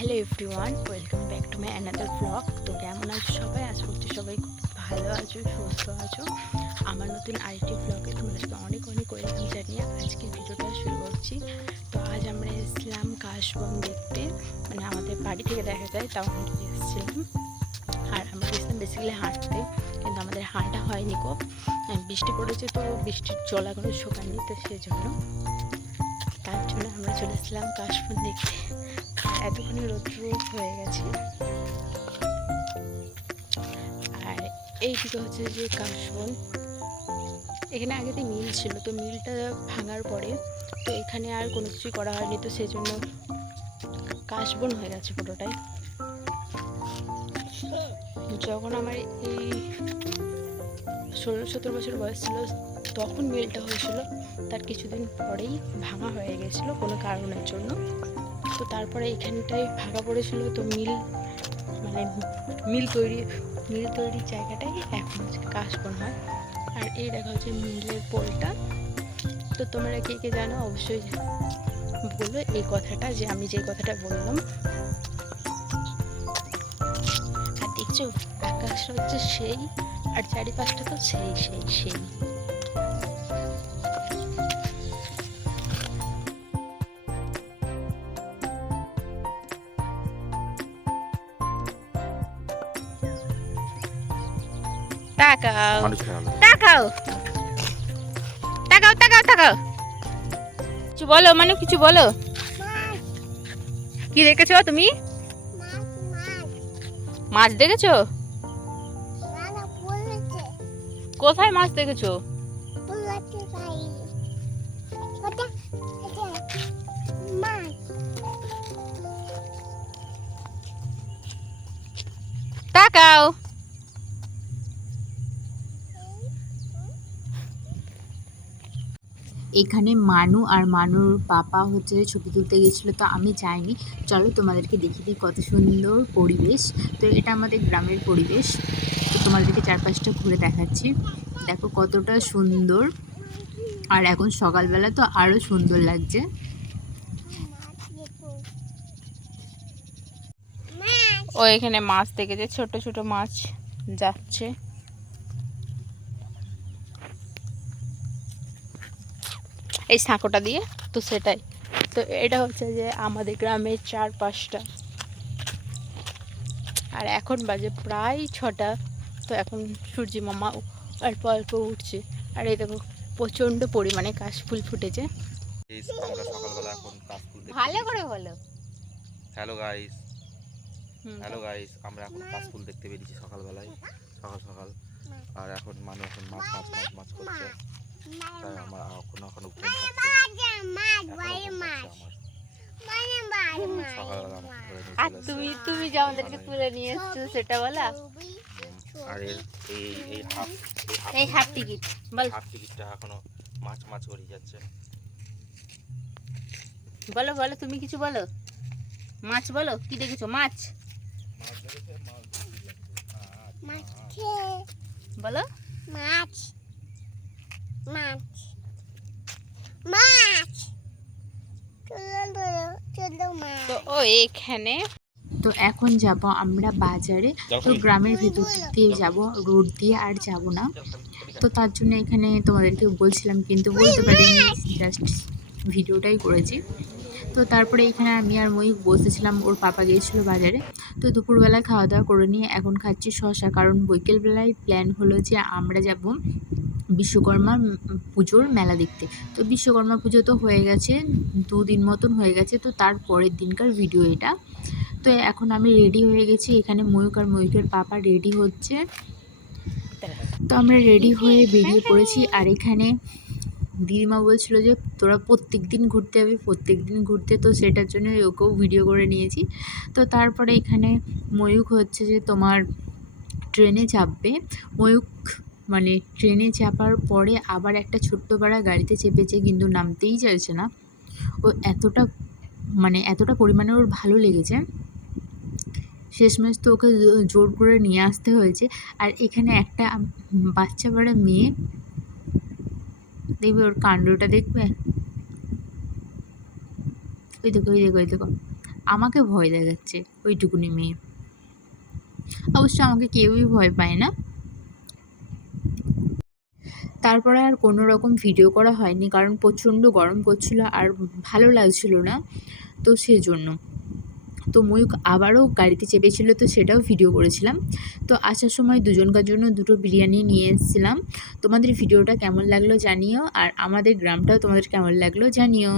Hello everyone, welcome back to my another blog. তো কেমন আছো সবাই? আশা করছি সবাই খুব ভালো আছো, সুস্থ আছো। আমার নতুন আরেকটি ব্লগে তোমাদেরকে অনেক অনেক ওয়েলকাম জানিয়ে আজকে ভিডিওটা শুরু করছি। তো আজ আমরা এসেছিলাম কাশবন দেখতে, মানে আমাদের বাড়ি থেকে দেখা যায়, তাও আমরা এসেছিলাম। আর আমরা গেছিলাম বেসিক্যালি হাঁটতে, কিন্তু আমাদের হাঁটা হয়নি খুব, বৃষ্টি পড়েছে, তো বৃষ্টির জল এখনো শোকায়নি, তো সেই জন্য তার জন্য আমরা চলে এসেছিলাম কাশবন দেখতে। এতক্ষণে রৌদ্র হয়ে গেছে। আর এইদিকে হচ্ছে যে কাশবন, এখানে আগেতে মিল ছিল, তো মিলটা ভাঙার পরে তো এখানে আর কোনো কিছুই করা হয়নি, তো সেই জন্য কাশবন হয়ে গেছে পুরোটাই। যখন আমার এই 16-17 বছর বয়স ছিল তখন মিলটা হয়েছিল, তার কিছুদিন পরেই ভাঙা হয়ে গেছিলো কোনো কারণের জন্য। তো তারপরে এখানটায় ভাঙা পড়েছিল, তো মানে মিল তৈরির জায়গাটাই এখন হচ্ছে কাশবন হয়। আর এই দেখা হচ্ছে মিলের পোলটা। তো তোমরা কে কে জানো অবশ্যই বলবে এই কথাটা, যে আমি যে কথাটা বললাম। আর দেখছো আকাশটা হচ্ছে সেই, আর চারিপাশটা তো সেই সেই সেই। তাকাও তাকাও তাকাও তাকাও তাকাও, কিছু বলো, মানে কিছু বলো। কি দেখেছো তুমি? মাছ দেখেছো? কোথায় মাছ দেখেছো? তাকাও। এখানে মানু আর মানুর পাপা হচ্ছে ছবি তুলতে গেছিলো, তো আমি যাইনি। চলো তোমাদেরকে দেখিয়ে দিই কত সুন্দর পরিবেশ। তো এটা আমাদের গ্রামের পরিবেশ, তো তোমাদেরকে চারপাশটা ঘুরে দেখাচ্ছি। দেখো কতটা সুন্দর, আর এখন সকালবেলা তো আরও সুন্দর লাগছে। ও এখানে মাছ দেখেছে, ছোট ছোট মাছ যাচ্ছে। এই সাঁকোটা দিয়ে, তো সেটাই। তো এটা হচ্ছে যে আমাদের গ্রামের চারপাশটা। আর এখন বাজে প্রায় 6টা। তো এখন সূর্যি মামা অল্প অল্প উঠছে। আর এই দেখো প্রচণ্ড পরিমাণে কাশফুল ফুটেছে। আমরা সকালবেলা এখন কাশফুল দেখতে ভালো বেরিয়েছি। করে বলো। হ্যালো গাইস, হুম, আমরা এখন কাশফুল দেখতে বেরিয়েছি সকালবেলায়, সকাল সকাল। আর এখন এখন মাছ মাছ মাছ মাছ করছে, তাই আমার এখনো ঘুম পাচ্ছে, আমার সকালবেলা আমাকে ধরে নিয়ে আর চলে এসছে তুমি তুমি যে আমাদেরকে এখানে। তুলে নিয়ে এসছো সেটা বলা। আর এর এই এই হাফ এই হাফ টিকিট বল, হাফ টিকিটটা এখনো মাছ মাছ করে যাচ্ছে। বলো বলো, তুমি কিছু বলো। মাছ বলো, কি দেখেছো? মাছ বলো। মাছ মাছ মাছ তো ও এখানে তো এখন যাব আমরা বাজারে, তো গ্রামের ভিতর দিয়ে যাব, রোড দিয়ে আর যাব না। তো তার জন্য এখানে তোমাদেরকে বলছিলাম, কিন্তু বলতে পারিনি, জাস্ট ভিডিওটাই করেছি। তো তারপরে এখানে আমি আর মই বসেছিলাম, ওর পাপা গিয়েছিলো বাজারে। তো দুপুরবেলায় খাওয়া দাওয়া করে নিয়ে এখন খাচ্ছি শসা, কারণ বিকেলবেলায় প্ল্যান হলো যে আমরা যাব বিশ্বকর্মা পুজোর মেলা দেখতে। তো বিশ্বকর্মা পুজো তো হয়ে গেছে, 2 দিন মতন হয়ে গেছে, তো তার পরের দিনকার ভিডিও এটা। তো এখন আমি রেডি হয়ে গেছি, এখানে ময়ূক আর ময়ূকের পাপা রেডি হচ্ছে। তো আমরা রেডি হয়ে বেরিয়ে পড়েছি। আর এখানে দিদিমা বলছিল যে তোরা প্রত্যেক দিন ঘুরতে যাবি, প্রত্যেক দিন ঘুরতে, তো সেটার জন্য ওকেও ভিডিও করে নিয়েছি। তো তারপরে এখানে ময়ূক হচ্ছে যে তোমার ট্রেনে চাপবে। ময়ূক মানে ট্রেনে চাপার পরে আবার একটা ছোট্ট পাড়া গাড়িতে চেপেছে, কিন্তু নামতেই চাইছে না। ও এতটা পরিমাণে ওর ভালো লেগেছে, শেষমেশ তো ওকে জোর করে নিয়ে আসতে হয়েছে। আর এখানে একটা বাচ্চা পাড়া মেয়ে, দেখবে ওর কাণ্ডটা, দেখবে, ওই দেখো ওই দেখো ওই দেখো। আমাকে ভয় দেখাচ্ছে ওইটুকুনি মেয়ে। অবশ্য আমাকে কেউই ভয় পায় না। তারপরে আর কোনো রকম ভিডিও করা হয়নি, কারণ প্রচণ্ড গরম করছিল আর ভালো লাগছিল না, তো সেজন্য। তো ময়ূক আবারও গাড়িতে চেপেছিল, তো সেটাও ভিডিও করেছিলাম। তো আসার সময় দুজনকার জন্য 2টো বিরিয়ানি নিয়ে এসেছিলাম। তোমাদের ভিডিওটা কেমন লাগলো জানিও, আর আমাদের গ্রামটাও তোমাদের কেমন লাগলো জানিও।